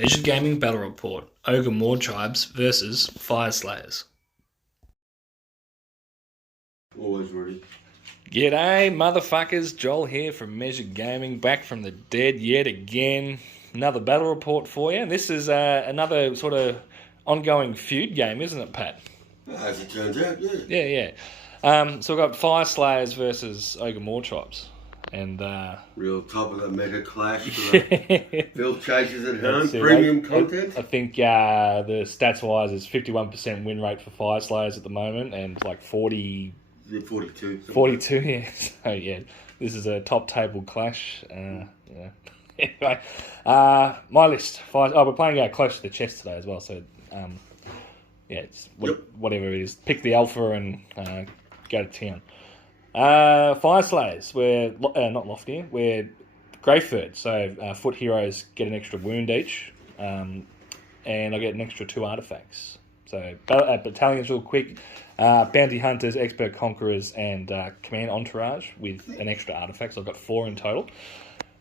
Measured Gaming Battle Report, Ogre Mawtribes versus Fyreslayers. Always ready. G'day, motherfuckers. Joel here from Measured Gaming, back from the dead yet again. Another battle report for you. This is another sort of ongoing feud game, isn't it, Pat? As it turns out, yeah. Yeah. So we've got Fyreslayers versus Ogre Mawtribes. And real top of the mega clash for the filth chasers at home, see, premium content. I think the stats wise is 51% win rate for Fyreslayers at the moment, and like 42. 42, yeah. So yeah, this is a top table clash. Yeah. Anyway, my list. We're playing close to the chest today as well. So yeah, it's whatever it is. Pick the alpha and go to town. Fyreslayers, we're not lofty, we're Greyford, so foot heroes get an extra wound each, and I get an extra 2 artifacts. So battalions real quick, bounty hunters, expert conquerors, and command entourage with an extra artifact, so I've got 4 in total.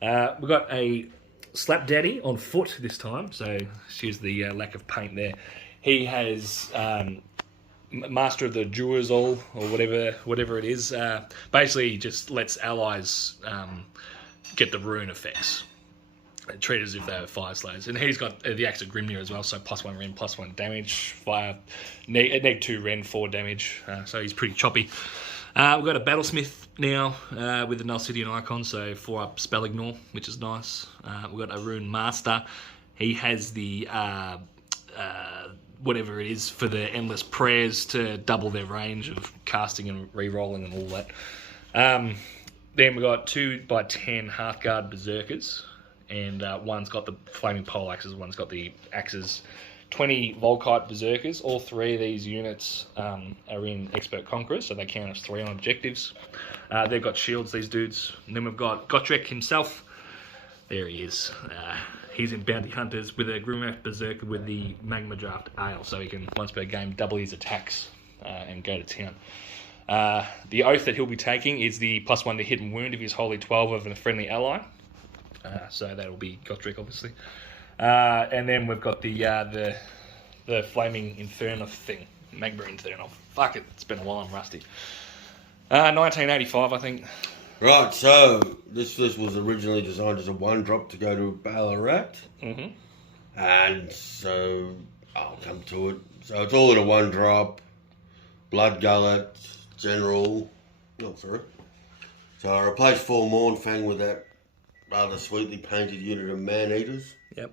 We've got a slap daddy on foot this time, so excuse the lack of paint there. He has Master of the Jewels or whatever it is. Basically, just lets allies get the rune effects. Treat as if they were Fyreslayers. And he's got the Axe of Grimnir as well, so +1 Ren, +1 damage. Neg 2 Ren, 4 damage. So he's pretty choppy. We've got a Battlesmith now with an Alcidian icon, so 4 up spell ignore, which is nice. We've got a Rune Master. He has the whatever it is for the endless prayers to double their range of casting and re-rolling and all that. Then we got 2x10 Hearthguard Berserkers, and one's got the flaming pole axes, one's got the axes. 20 Volkite Berserkers. All 3 of these units are in Expert Conquerors, so they count as 3 on objectives. They've got shields, these dudes. And then we've got Gotrek himself. There he is. He's in Bounty Hunters with a Grimraft Berserker with the Magma Draft Ale, so he can, once per game, double his attacks and go to town. The oath that he'll be taking is the +1 to hit and wound if he's wholly 12 of a friendly ally. So that'll be Gotrek, obviously. And then we've got the Flaming Inferno thing. Magma Inferno. Fuck it, it's been a while, I'm rusty. 1985, I think. Right, so this was originally designed as a 1-drop to go to Ballarat. Mm-hmm. And so I'll come to it. So it's all in a 1-drop. Blood Gullet, General. Oh, sorry. So I replaced 4 Mournfang with that rather sweetly painted unit of Man-Eaters. Yep.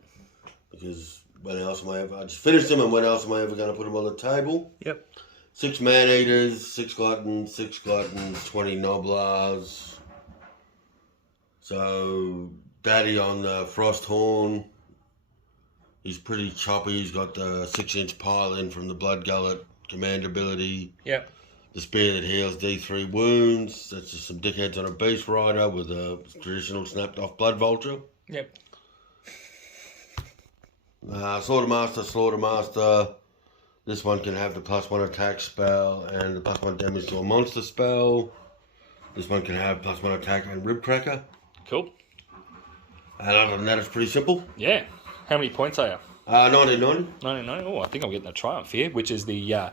Because when else am I ever... I just finished them, and when else am I ever going to put them on the table? Yep. 6 Man-Eaters, 6 Gluttons, 20 Nobblers. So, Daddy on the Frosthorn. He's pretty choppy. He's got the 6-inch pile-in from the Blood Gullet command ability. Yep. The spear that heals D3 wounds. That's just some dickheads on a Beast Rider with a traditional snapped-off Blood Vulture. Yep. Slaughtermaster. This one can have the +1 attack spell and the +1 damage to a monster spell. This one can have +1 attack and Rib Cracker. Cool. And other than that, it's pretty simple. Yeah. How many points are you? 1990. 99. Oh, I think I'm getting a Triumph here, which is the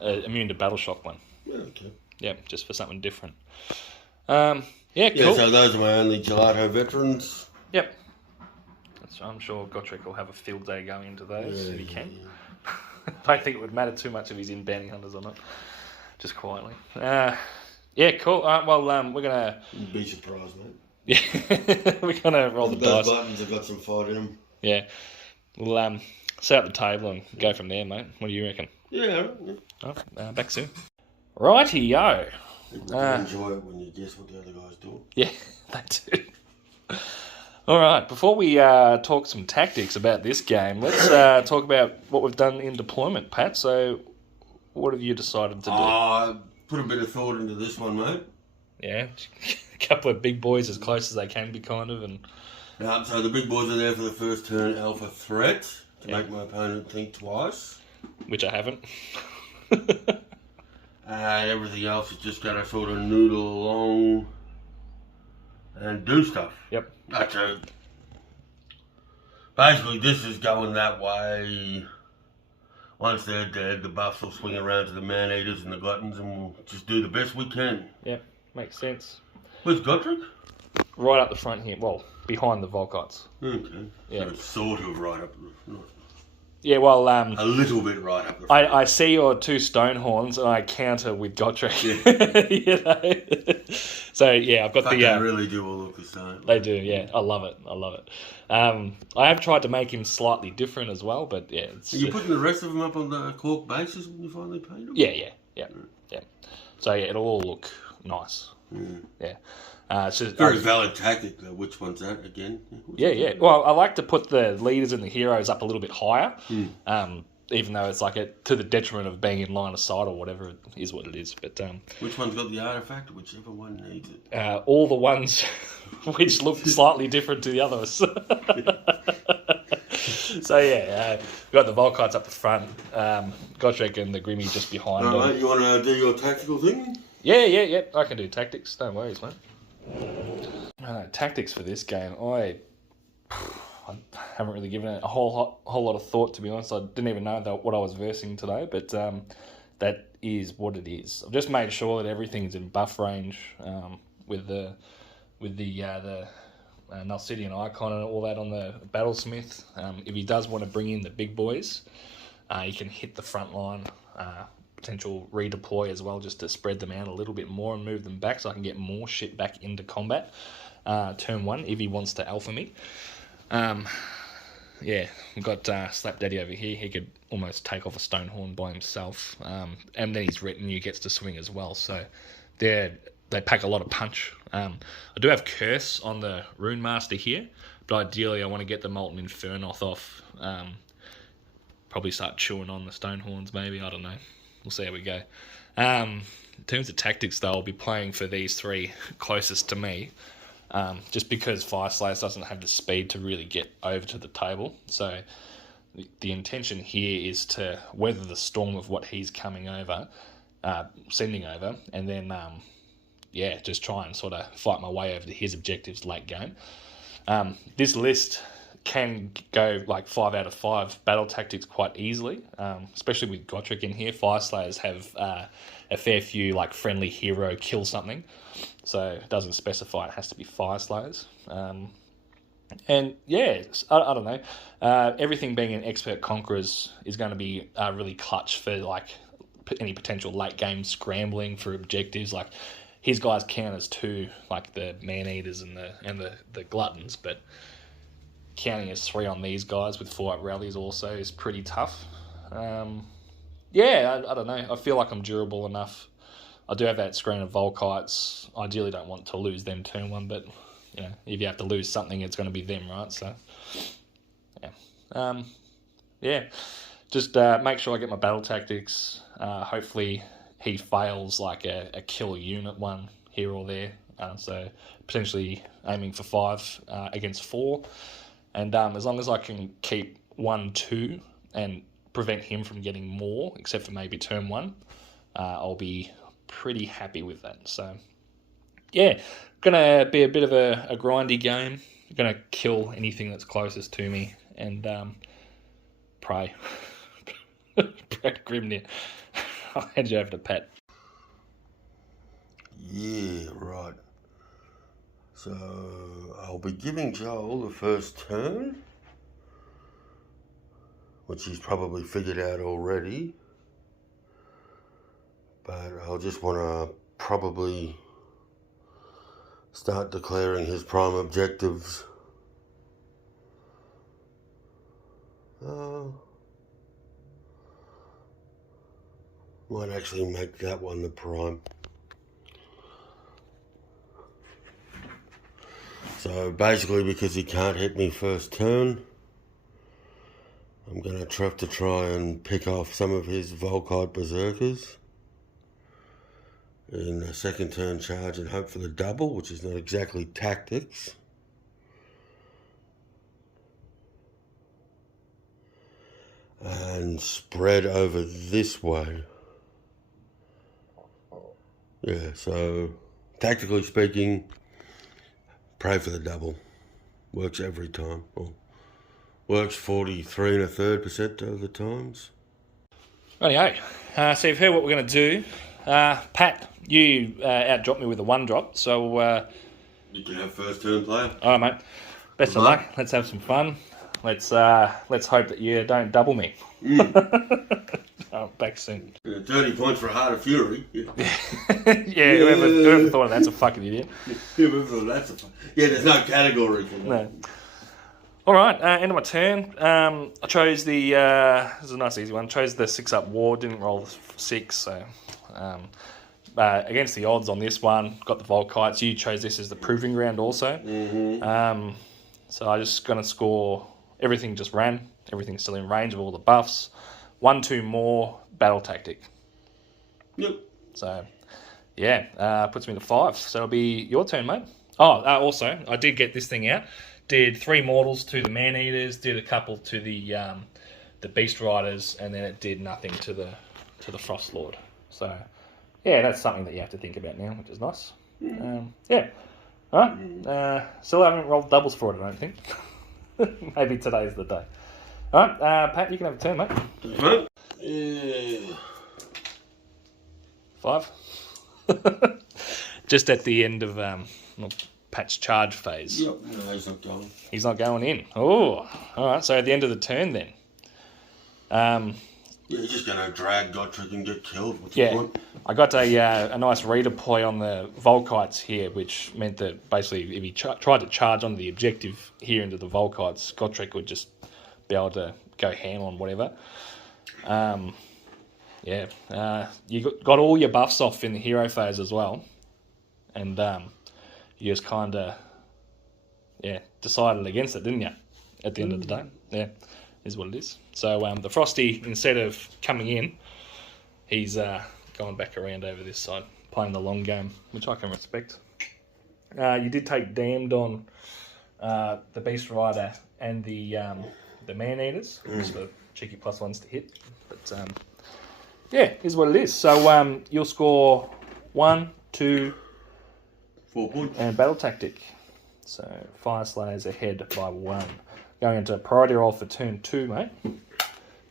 immune to Battleshock one. Yeah, okay. Yeah, just for something different. Yeah, cool. Yeah, so those are my only Gelato veterans. Yep. I'm sure Gotrek will have a field day going into those if he can. Yeah. I don't think it would matter too much if he's in Bounty Hunters or not. Just quietly. Yeah, cool. Well, we're going to... You'd be surprised, mate. Yeah, we're going to roll the dice. Those buttons have got some fight in them. Yeah. We'll set up the table and go from there, mate. What do you reckon? Yeah. Oh, back soon. Righty-yo. People enjoy it when you guess what the other guys do. Yeah, they do. All right, before we talk some tactics about this game, let's talk about what we've done in deployment, Pat. So, what have you decided to do? I put a bit of thought into this one, mate. Yeah, a couple of big boys as close as they can be, kind of. And so the big boys are there for the first turn alpha threat to make my opponent think twice. Which I haven't. Everything else is just got to sort of noodle along and do stuff. Yep. So Basically, this is going that way. Once they're dead, the buffs will swing around to the man-eaters and the gluttons, and we'll just do the best we can. Yep, makes sense. Where's Gotrek? Right up the front here. Well, behind the Volkites. Okay. Yeah. So it's sort of right up the... Yeah, well, a little bit right up the front. I see your 2 stone horns and I counter with Gotrek. Yeah. You know? So, yeah, I've got They really do all look the same. They do, yeah. I love it. I have tried to make him slightly different as well, but yeah. Are you putting the rest of them up on the cork basis when you finally paint them? Yeah. So, yeah, it'll all look nice. Yeah. It's just, Very valid tactic, though. Which one's that again? Yeah. Well, I like to put the leaders and the heroes up a little bit higher, even though it's like to the detriment of being in line of sight or whatever it is what it is. But which one's got the artifact? Whichever one needs it. All the ones which look slightly different to the others. So yeah, we've got the Volkites up the front, Gotrek and the Grimmy just behind. All right, you want to do your tactical thing? Yeah. I can do tactics. Don't worry, mate. Tactics for this game, I haven't really given it a whole lot of thought, to be honest. I didn't even know what I was versing today, but that is what it is. I've just made sure that everything's in buff range with the Nalcidian icon and all that on the Battlesmith. If he does want to bring in the big boys, he can hit the front line. Potential redeploy as well, just to spread them out a little bit more and move them back so I can get more shit back into combat turn 1 if he wants to alpha me. We've got Slap Daddy over here. He could almost take off a Stonehorn by himself, and then his retinue gets to swing as well, so they pack a lot of punch. I do have Curse on the Rune Master here, but ideally I want to get the Molten Infernoth off. Probably start chewing on the Stonehorns maybe, I don't know. We'll see how we go. In terms of tactics, though, I'll be playing for these 3 closest to me, just because Fyreslayers doesn't have the speed to really get over to the table. So the intention here is to weather the storm of what he's coming over, sending over, and then, just try and sort of fight my way over to his objectives late game. This list can go like 5 out of 5 battle tactics quite easily, especially with Gotrek in here. Fyreslayers have a fair few like friendly hero kill something, so it doesn't specify it has to be Fyreslayers. And yeah, I don't know. Everything being an expert conquerors is going to be really clutch for like any potential late game scrambling for objectives. Like his guys count as 2, like the man eaters and the gluttons, but counting as 3 on these guys with 4 up rallies also is pretty tough. I don't know. I feel like I'm durable enough. I do have that screen of Volkites. Ideally don't want to lose them turn 1, but you know, if you have to lose something, it's going to be them, right? So, just make sure I get my battle tactics. Hopefully he fails like a kill unit one here or there. So potentially aiming for 5 against 4. And as long as I can keep 1-2 and prevent him from getting more, except for maybe turn 1, I'll be pretty happy with that. So, yeah, gonna be a bit of a grindy game. Gonna kill anything that's closest to me and pray. Pray to Grimnir. I'll hand you over to Pat. Yeah, right. So I'll be giving Joel the first turn, which he's probably figured out already. But I'll just want to probably start declaring his prime objectives. Might actually make that one the prime. So basically, because he can't hit me first turn, I'm going to have to try and pick off some of his Volkite Berserkers in a second turn charge and hope for the double, which is not exactly tactics. And spread over this way. Yeah, so tactically speaking, pray for the double. Works every time. Or Works 43 1/3% of the times. Rightio. So you've heard what we're going to do. Pat, you outdropped me with a 1-drop, so... You can have first turn player. All right, mate. Best of luck. Let's have some fun. Let's hope that you don't double me. Oh, back soon. 30 points for a Heart of Fury. Yeah, yeah, whoever thought of that's a fucking idiot. Whoever thought that's a yeah, there's no category for that. No. All right, end of my turn. I chose the... this is a nice easy one. Chose the 6-up war. Didn't roll 6, so... against the odds on this one, got the Volkites. You chose this as the proving ground also. Mm-hmm. So I just going to score... Everything just ran. Everything's still in range of all the buffs. 1-2 more battle tactic. Yep. So, yeah, puts me to 5. So it'll be your turn, mate. Oh, also, I did get this thing out. Did 3 mortals to the man-eaters, did a couple to the beast riders, and then it did nothing to the frost lord. So, yeah, that's something that you have to think about now, which is nice. Yeah. All right. Still haven't rolled doubles for it, I don't think. Maybe today's the day. All right, Pat, you can have a turn, mate. Yeah. 5. Just at the end of Pat's charge phase. Yep. No, he's not going. He's not going in. Oh, all right. So at the end of the turn, then. Yeah, he's just going to drag Gotrek and get killed. What's Yeah, the point? I got a nice redeploy on the Volkites here, which meant that basically if he tried to charge onto the objective here into the Volkites, Gotrek would just be able to go ham on whatever. You got all your buffs off in the hero phase as well, and you just kind of decided against it, didn't you? At the end of the day, yeah, is what it is. So the Frosty, instead of coming in, he's going back around over this side, playing the long game, which I can respect. You did take damned on the Beast Rider and the Man-Eaters, just for cheeky +1s to hit. But is what it is. So you'll score 1, 2, 4 points. and battle tactic. So Fyreslayers ahead by 1. Going into priority roll for turn 2, mate. You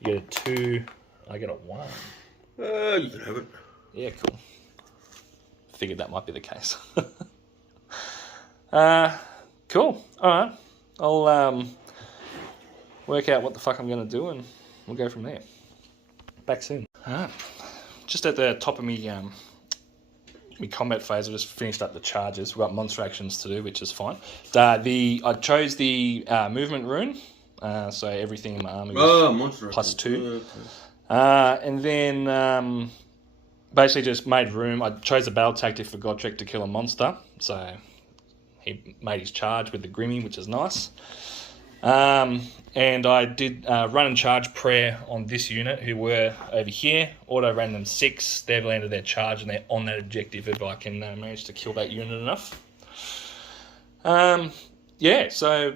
get a 2. I get a 1. You can have it. Yeah, cool. Figured that might be the case. Cool. All right. I'll work out what the fuck I'm going to do, and we'll go from there. Back soon. All right. Just at the top of me combat phase, I just finished up the charges. We've got monster actions to do, which is fine. I chose the movement rune, so everything in my army was +2. And then basically just made room. I chose a battle tactic for Gotrek to kill a monster, so he made his charge with the Grimmy, which is nice. And I did run and charge prayer on this unit, who were over here. Auto ran them 6. They've landed their charge, and they're on that objective if I can manage to kill that unit enough. So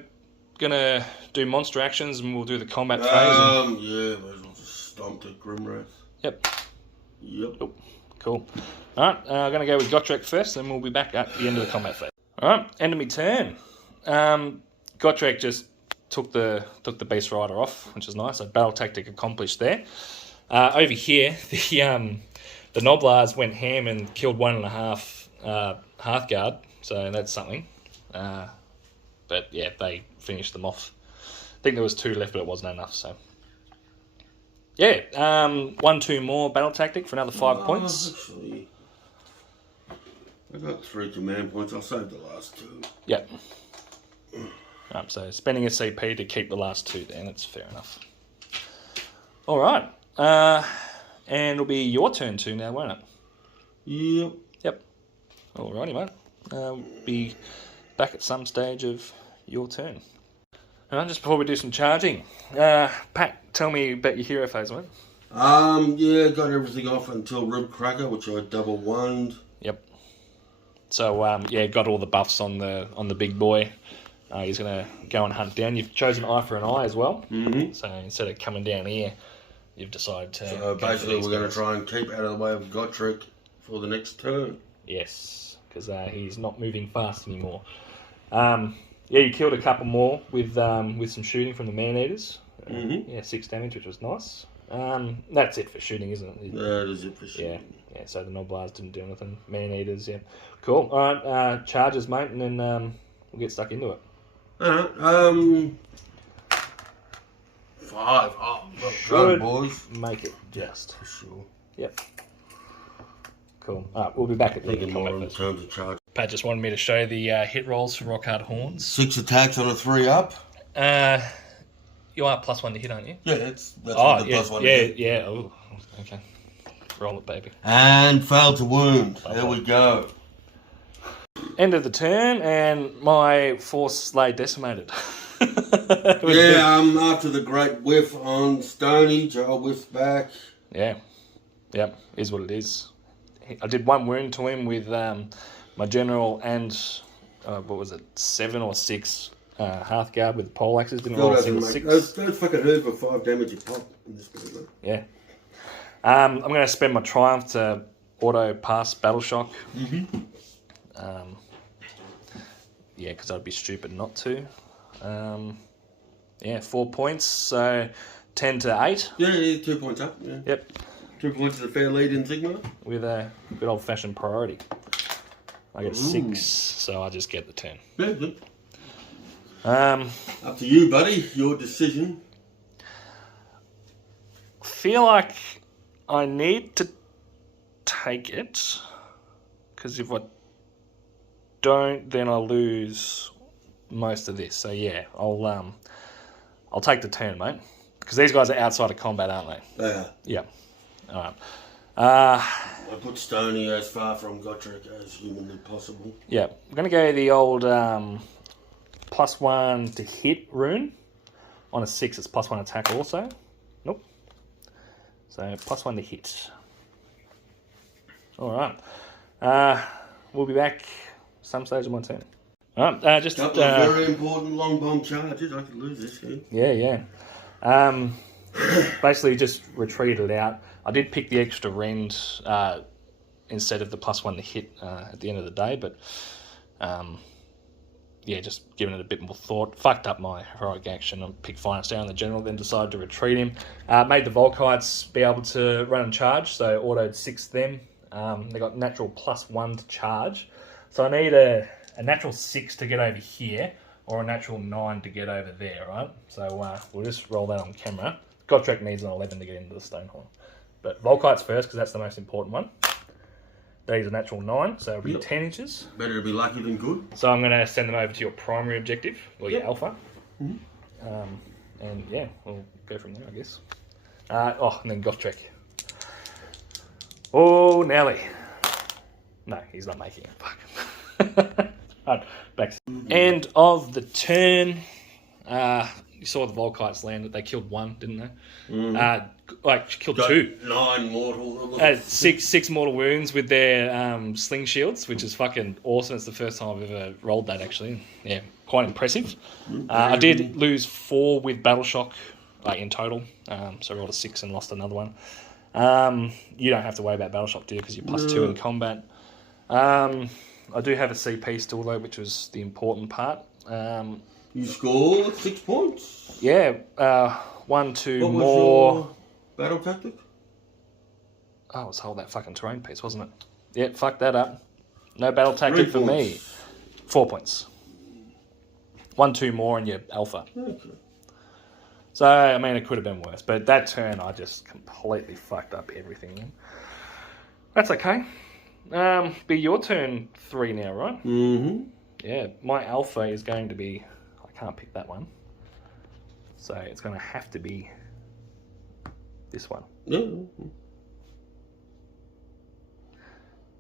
gonna do monster actions, and we'll do the combat phase. May as well just stomp the Grimwrath. Yep. Yep. Cool. All right, I'm going to go with Gotrek first, and we'll be back at the end of the combat phase. All right, end of my turn. Gotrek just took the Beast Rider off, which is nice. A battle tactic accomplished there. Over here, the Noblars went ham and killed 1.5 Hearthguard, so that's something. But yeah, they finished them off. I think there was 2 left, but it wasn't enough, so... Yeah, 1-2 more battle tactic for another 5 points. Actually, I got 3 command points. I'll save the last 2. Yep. So spending a CP to keep the last 2 there, that's fair enough. All right. And it'll be your turn too now, won't it? Yep. Alrighty, mate. Be back at some stage of your turn. Just before we do some charging, Pat, tell me about your hero phase, mate. Got everything off until Rib Cracker, which I double woned. Yep. So got all the buffs on the big boy. He's gonna go and hunt down. You've chosen eye for an eye as well. Mm-hmm. So instead of coming down here, you've decided to. So basically, we're going to try and keep out of the way of Gotrek for the next turn. Yes, because he's not moving fast anymore. Yeah, you killed a couple more with some shooting from the man-eaters. Yeah, 6 damage, which was nice. That's it for shooting, isn't it? That is it for shooting. Yeah, so the Noblars didn't do anything. Man-eaters, yeah. Cool. All right, charges, mate, and then we'll get stuck into it. Alright, 5. Oh, Should boys. make it just. For sure. Yep. Cool. All right, we'll be back at the Thinking more combat in first. terms of charge. Pat just wanted me to show the hit rolls for Rockhard Horns. 6 attacks on a 3 up. You are +1 to hit, aren't you? Yeah, that's what the yeah, +1 yeah, is. yeah. Oh, okay. Roll it, baby. And failed to wound. There we go. End of the turn, and my force lay decimated. After the great whiff on Stony, Joe whiffed back. Yeah. Yep, is what it is. I did 1 wound to him with my general and, 7 or 6 Hearthguard with pole axes. Didn't roll a single 6. Those fucking hurt for 5 damage a pop in this game. Yeah. I'm going to spend my Triumph to auto pass Battleshock. Yeah, because I'd be stupid not to. 4 points, so 10 to 8. Yeah, 2 points up. Yeah. Yep. 2 points is a fair lead in Sigmar. With a good old-fashioned priority. I get 6, so I just get the turn. Yeah, good. Um, Up to you, buddy. Your decision. feel like I need to take it, because if I don't, then I'll lose most of this. So yeah, I'll take the turn, mate, because these guys are outside of combat, aren't they? They are. Yeah. All right. I put Stony as far from Gotrek as humanly possible. Yeah, I'm gonna go the old +1 to hit rune. On a 6, it's +1 attack also. Nope. So +1 to hit. All right. We'll be back some stage of my turn. All right. Just Couple of very important long bomb charges. I could lose this game. Yeah. Basically, just retreated out. I did pick the extra rend instead of the +1 to hit at the end of the day, but just giving it a bit more thought. Fucked up my heroic action. I picked Fyreslayers on the general, then decided to retreat him. Made the Volkites be able to run and charge, so autoed 6 them. They got natural +1 to charge. So I need a natural 6 to get over here, or a natural 9 to get over there, right? So we'll just roll that on camera. Gotrek needs an 11 to get into the Stonehorn. But Volkites first, because that's the most important one. That is a natural 9, so it'll be 10 inches. Better to be lucky than good. So I'm going to send them over to your primary objective, or your alpha. Mm-hmm. And yeah, we'll go from there, I guess. And then Gotrek. Oh, Nelly. No, he's not making it. Fuck. Right, back. End of the turn. You saw the Volkites land. They killed 1, didn't they? Killed 2. 9 mortal. 6 mortal wounds with their sling shields, which is fucking awesome. It's the first time I've ever rolled that, actually. Yeah, quite impressive. I did lose 4 with Battleshock, in total. So I rolled a 6 and lost another one. You don't have to worry about Battleshock, do you? Because you're +2 in combat. I do have a CP still, though, which was the important part. You scored 6 points. Yeah, 1, 2 what more. Was your battle tactic? Oh, it was hold that fucking terrain piece, wasn't it? Yeah, fuck that up. No battle tactic for me. 4 points. 1, 2 more in your alpha. Okay. So, I mean, it could have been worse. But that turn, I just completely fucked up everything. That's okay. Be your turn 3 now, right? Mm-hmm. Yeah, my alpha is going to be... I can't pick that one. So, it's going to have to be this one. Yeah.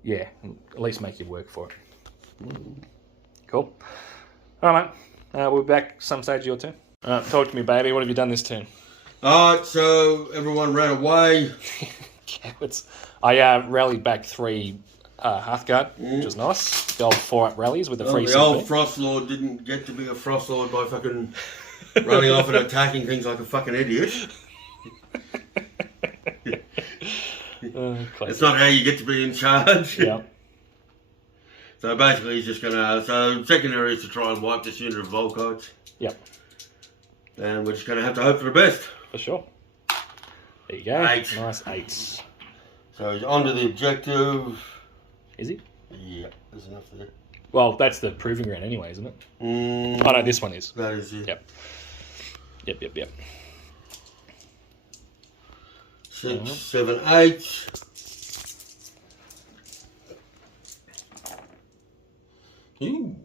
Yeah, at least make you work for it. Cool. All right, mate. We'll be back some stage of your turn. Talk to me, baby. What have you done this turn? Alright, so everyone ran away. I rallied back 3 Hearthguard, which was nice. The old 4-up rallies with the free The CP. old Frost Lord didn't get to be a Frost Lord by fucking running off and attacking things like a fucking idiot. It's not how you get to be in charge. Yeah. So basically he's just going to... So secondary is to try and wipe this unit of Volkites. Yep. And we're just going to have to hope for the best. For sure. There you go. 8. Nice 8s. So he's onto the objective. Is he? Yeah, there's enough there. Well, that's the proving ground anyway, isn't it? Oh, no, this one is. That is it. Yep. Yep. 6, 7, 8. Ooh.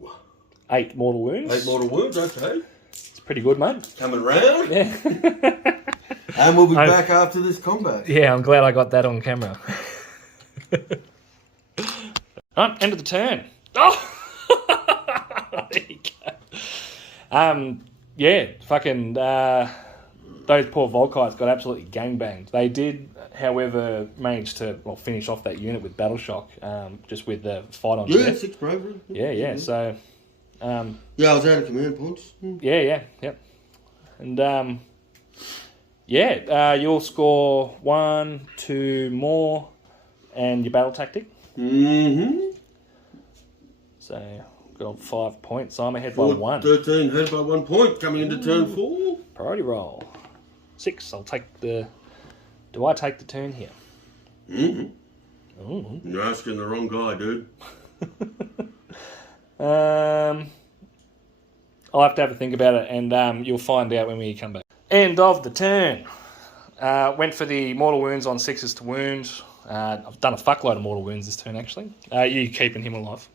8 mortal wounds. 8 mortal wounds, okay. It's pretty good, mate. Coming round. Yeah. And we'll be back after this combat. Yeah, I'm glad I got that on camera. End of the turn. Oh! There you go. Yeah, fucking... those poor Volkites got absolutely gangbanged. They did, however, manage to finish off that unit with Battleshock, just with the fight on death. 6 bravery. Yeah. So, yeah, I was out of command points. Yep. And you'll score 1, 2 more, and your battle tactic. So got 5 points. I'm ahead by 1. 13, ahead by 1 point. Coming into turn 4. Priority roll. 6. I'll take the... Do I take the turn here? You're asking the wrong guy, dude. I'll have to have a think about it, and you'll find out when we come back. End of the turn. Went for the mortal wounds on 6s to wound. I've done a fuckload of mortal wounds this turn, actually. You keeping him alive?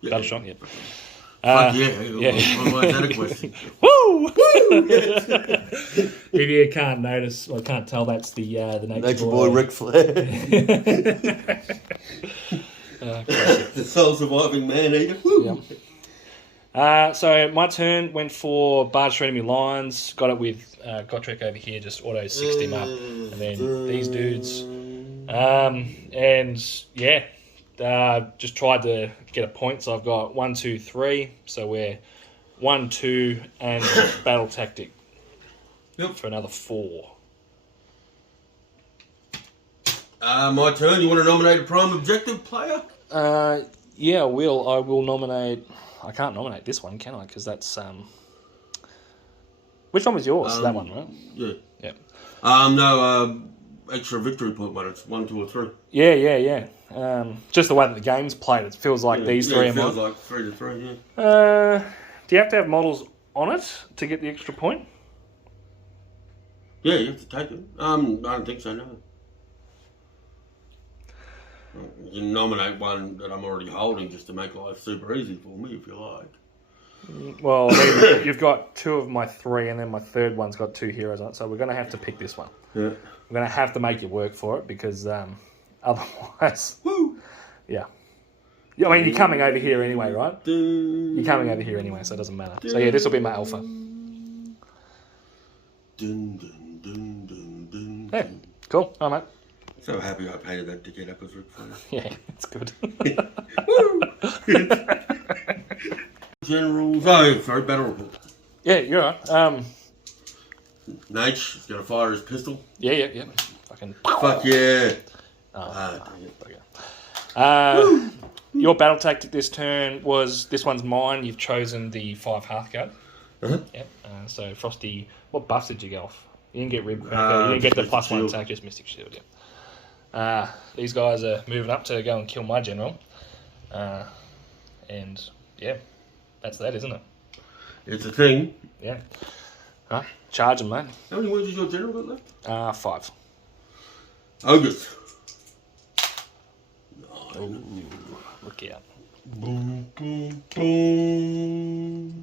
Yeah. Battleshock, yeah. Fuck yeah. Why is that a question? Woo! If you can't notice or can't tell, that's the Nature Boy Ric Flair. The sole surviving man-eater. Yeah. So my turn went for Barge Through Enemy Lines. Got it with Gotrek over here, just auto 60 him up. And then these dudes. Just tried to get a point. So I've got 1, 2, 3. So we're 1, 2, and battle tactic. Yep. For another 4. My turn. You want to nominate a prime objective player? Yeah, I will. I will nominate... I can't nominate this one, can I? Because that's... Which one was yours? That one, right? Yeah. Yeah. No, extra victory point one. It's 1, 2, or 3. Yeah. Just the way that the game's played, it feels like these 3 are mine. It feels like 3 to 3, yeah. Do you have to have models on it to get the extra point? Yeah, you have to take it. I don't think so, no. You can nominate one that I'm already holding just to make life super easy for me, if you like. Well, I mean, you've got 2 of my 3, and then my third one's got 2 heroes on it, so we're going to have to pick this one. Yeah. We're going to have to make you work for it, because otherwise... Woo! Yeah. I mean, you're coming over here anyway, right? You're coming over here anyway, so it doesn't matter. So yeah, this will be my alpha. Yeah, cool. All right, mate. So happy I painted that dickhead up as Ric Flair. Yeah, it's good. Generals. Oh, sorry, battle report. Yeah, you're right. Nate is going to fire his pistol. Yeah. Fucking. Fuck yeah. Your battle tactic this turn was, this one's mine. You've chosen the 5 Hearthguard. Uh-huh. Yep. So Frosty, what buffs did you go off? You didn't get Rib Cracker. You didn't get the +1 attack, just Mystic Shield. Yeah. These guys are moving up to go and kill my general. And yeah, that's that, isn't it? It's a thing. Yeah. Right, charge them, mate. How many wounds has your general got left? 5. Ogres. Ooh, look out. Boom, boom, boom.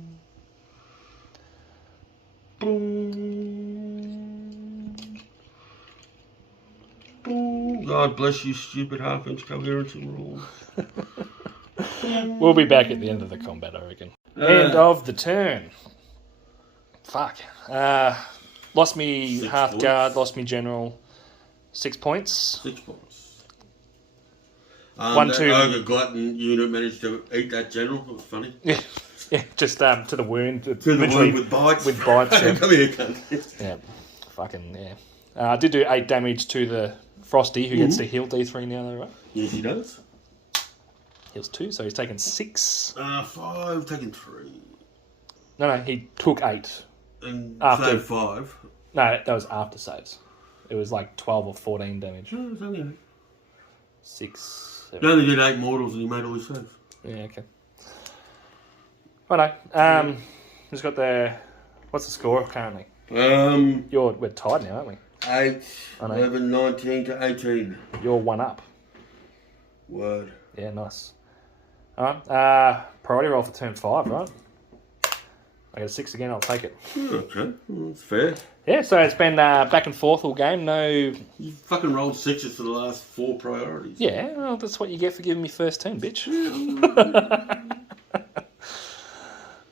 Boom. Boom. God bless you, stupid half-inch coherency rules. We'll be back at the end of the combat, I reckon. End of the turn. Fuck. Lost me Hearthguard, lost me general. 6 points. 6 points. 1, 2. Ogre Glutton unit managed to eat that general. It was funny. Yeah, just to the wound. To the wound with bites. With bites, yeah. Come here, cunt. Yeah. Fucking, yeah. I did do 8 damage to the Frosty, who gets to heal D3 now, though, right? Yes, he does. He was 2, so he's taken 6. 5, taking 3. No, he took 8. And After- saved 5. No, that was after saves. It was like 12 or 14 damage. No, it's only 8. 6, He 7. only did 8 mortals and he made all his saves. Yeah, okay. Righto. Who's got the... What's the score currently? We're tied now, aren't we? 8, I know. 11, 19 to 18. You're 1 up. Word. Yeah, nice. Alright. Priority roll for turn 5, right? I got a 6 again, I'll take it. Okay, well, that's fair. Yeah, so it's been back and forth all game. No... You fucking rolled 6s for the last 4 priorities. Yeah, well, that's what you get for giving me first turn, bitch.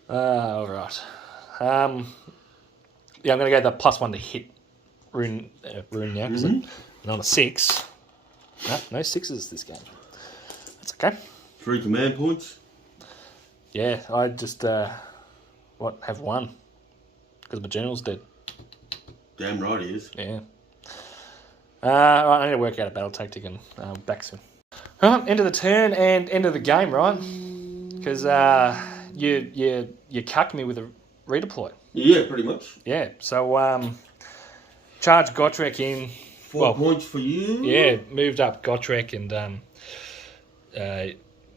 All right. Yeah, I'm going to go the +1 to hit rune now because I'm on a 6. No 6s this game. That's okay. 3 command points. Yeah, I just have 1 because my general's dead. Damn right he is. Yeah. Right, I need to work out a battle tactic and back soon. End of the turn and end of the game, right? Because you cucked me with a redeploy. Yeah, pretty much. Yeah, so charge Gotrek in. 4 points for you. Yeah, moved up Gotrek and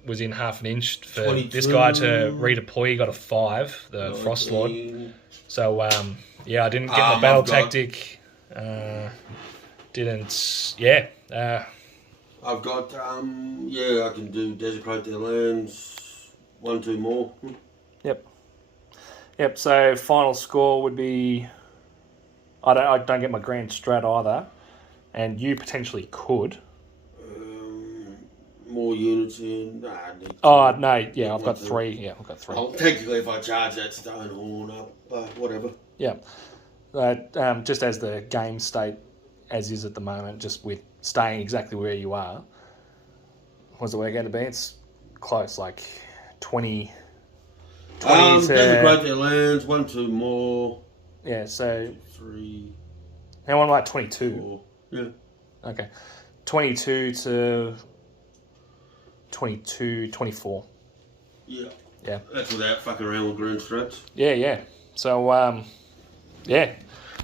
was in half an inch for 22. this guy to redeploy. He got a 5, the 19. Frost Lord. So, yeah, I didn't get my battle tactic. I've got, I can do desecrate their lands. 1, 2 more. Yep, so final score would be... I don't get my grand strat either. And you potentially could. More units in. Nah, I need Oh, no, yeah, I've got 3. Yeah, I've got 3. Well, technically, if I charge that stone horn up, whatever. Yeah. Just as the game state as is at the moment, just with staying exactly where you are, what's it going to be? It's close, like 20 to... Desecrate their lands, 1, 2 more. Yeah, so... 3, How on like 22? 4. Yeah. Okay. 22 to 22, 24. Yeah. Yeah. That's without fucking around with grand strats. Yeah. So, yeah.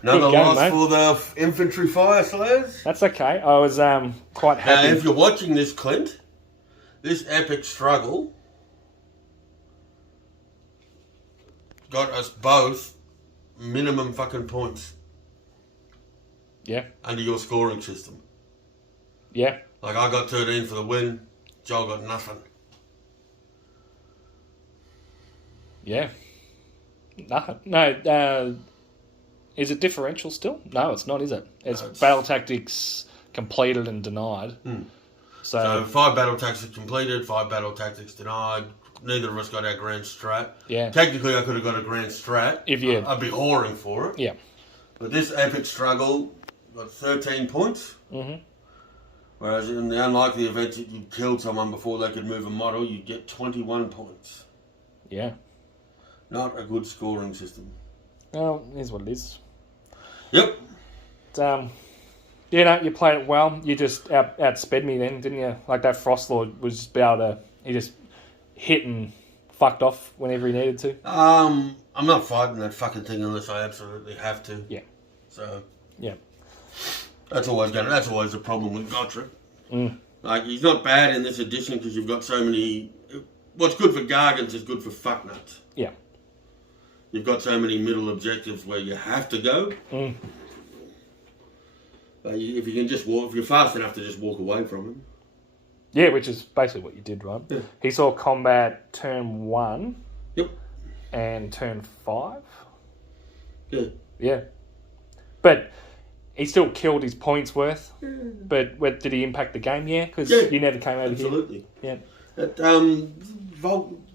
Another Good game, loss mate. for the infantry Fyreslayers. That's okay. I was quite happy. If you're watching this, Clint, this epic struggle got us both minimum fucking points Yeah. under your scoring system. Yeah. Like, I got 13 for the win, Joel got nothing. Yeah. No. Is it differential still? No, it's not, is it? It's battle tactics completed and denied. So 5 battle tactics completed, 5 battle tactics denied. Neither of us got our grand strat. Yeah. Technically, I could have got a grand strat. If you... I'd be whoring for it. Yeah. But this epic struggle got 13 points. Mm-hmm. Whereas in the unlikely event that you killed someone before they could move a model, you'd get 21 points. Yeah. Not a good scoring system. Well, it is what it is. Yep. You played it well. You just outsped me then, didn't you? Like that Frost Lord was just able to... He just hit and fucked off whenever he needed to. I'm not fighting that fucking thing unless I absolutely have to. Yeah. So... Yeah. That's always the problem with Gotrek. Like, he's not bad in this edition because you've got so many... What's good for Gargants is good for fucknuts. Yeah. You've got so many middle objectives where you have to go. But if you can just walk... If you're fast enough to just walk away from him. Yeah, which is basically what you did, right? Yeah. He saw combat turn 1. Yep. And turn 5. Yeah. Yeah. But he still killed his points worth. But did he impact the game? Yeah, because you never came over absolutely. here. Yeah.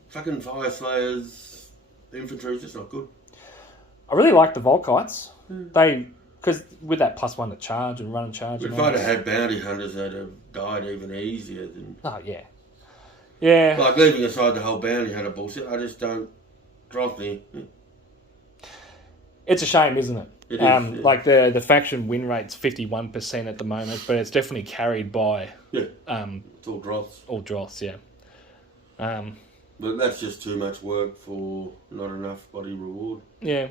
Fucking Fyreslayers infantry is just not good. I really like the Volkites. Because with that +1 to charge and run and charge. If I'd have had bounty hunters, they'd have died even easier than... Oh, yeah. Yeah. Like, leaving aside the whole bounty hunter bullshit, I just don't drop me. It's a shame, isn't it? It is, yeah. Like the faction win rate's 51% at the moment, but it's definitely carried by Yeah. It's all drops. all dross, yeah. But that's just too much work for not enough body reward. Yeah.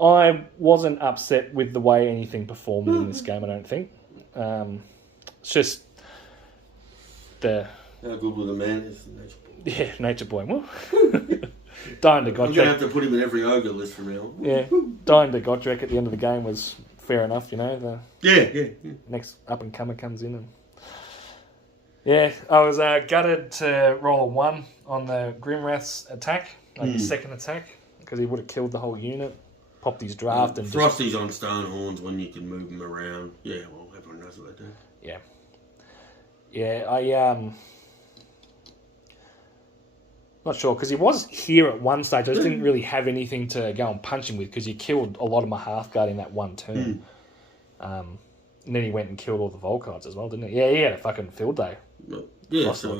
I wasn't upset with the way anything performed in this game, I don't think. It's just the... How good will the man is? Yeah, Nature Boy. Well, dying to I'm going to Gotrek. have to put him in every ogre list from now on. Yeah, dying to Gotrek at the end of the game was fair enough, you know. The Yeah. next up-and-comer comes in and... Yeah, I was gutted to roll a 1 on the Grimwrath's attack, like the second attack, because he would have killed the whole unit, popped his draft and Frosty's on Stonehorns when you can move them around. Yeah, well, everyone knows what they do. Yeah. Yeah, I not sure, because he was here at one stage. I just didn't really have anything to go and punch him with, because you killed a lot of my Hearthguard in that one turn. And then he went and killed all the Volkites as well, didn't he? Yeah, he had a fucking field day. Yeah, so,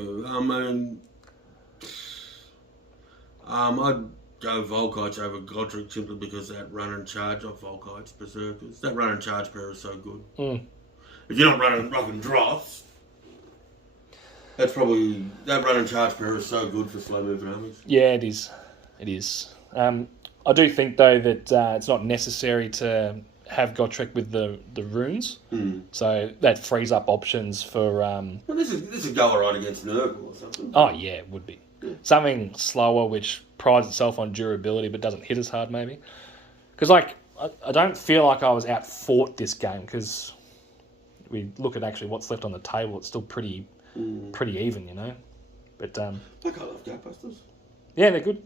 I'd go Volkites over Gotrek simply because that run and charge off Volkites Berserkers. That run and charge pair is so good. If you're not running Rock and Dross, that run and charge pair is so good for slow moving armies. Yeah, it is. It is. I do think, though, that it's not necessary to have Gotrek with the runes. So that frees up options for... Well, this is go alright against Nurgle or something. Oh, yeah, it would be. Something slower, which prides itself on durability but doesn't hit as hard, maybe. Because, like, I don't feel like I was out-fought this game, because we look at actually what's left on the table, it's still pretty even, you know. But, I love Gatbusters. yeah, they're good.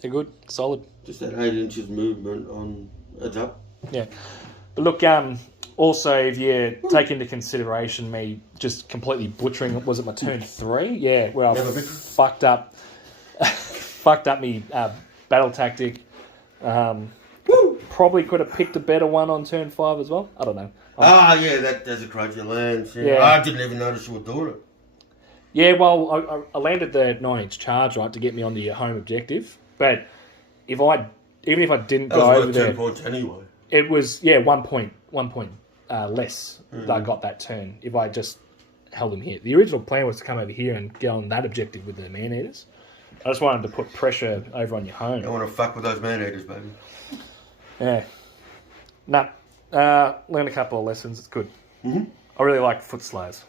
They're good. Solid. Just that 8 inches movement on a up. Yeah. But look, also, if you take into consideration me just completely butchering, was it my turn 3? Yeah, where I fucked up me battle tactic. Probably could have picked a better one on turn 5 as well. I don't know. Yeah, that desecrates your lands. Yeah. I didn't even notice you were doing it. Yeah, well, I landed the 9-inch charge, right, to get me on the home objective. But even if I didn't go over there... 2 points anyway. It was, 1 point less that I got that turn if I just held him here. The original plan was to come over here and get on that objective with the man-eaters. I just wanted to put pressure over on your home. I want to fuck with those man-eaters, baby. Yeah. Learned a couple of lessons. It's good. Mm-hmm. I really like Fyreslayers.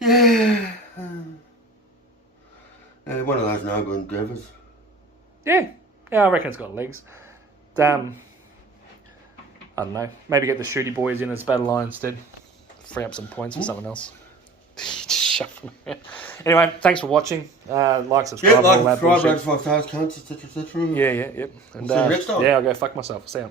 Yeah. One of those noble endeavours. Yeah, I reckon it's got legs. I don't know. Maybe get the shooty boys in as battle line instead. Free up some points for someone else. Just shuffle around. Anyway, thanks for watching. Like, subscribe, all that bullshit. 5 stars, cunts, etc. Yeah, yep. And see you next time. yeah, I'll go fuck myself. See ya.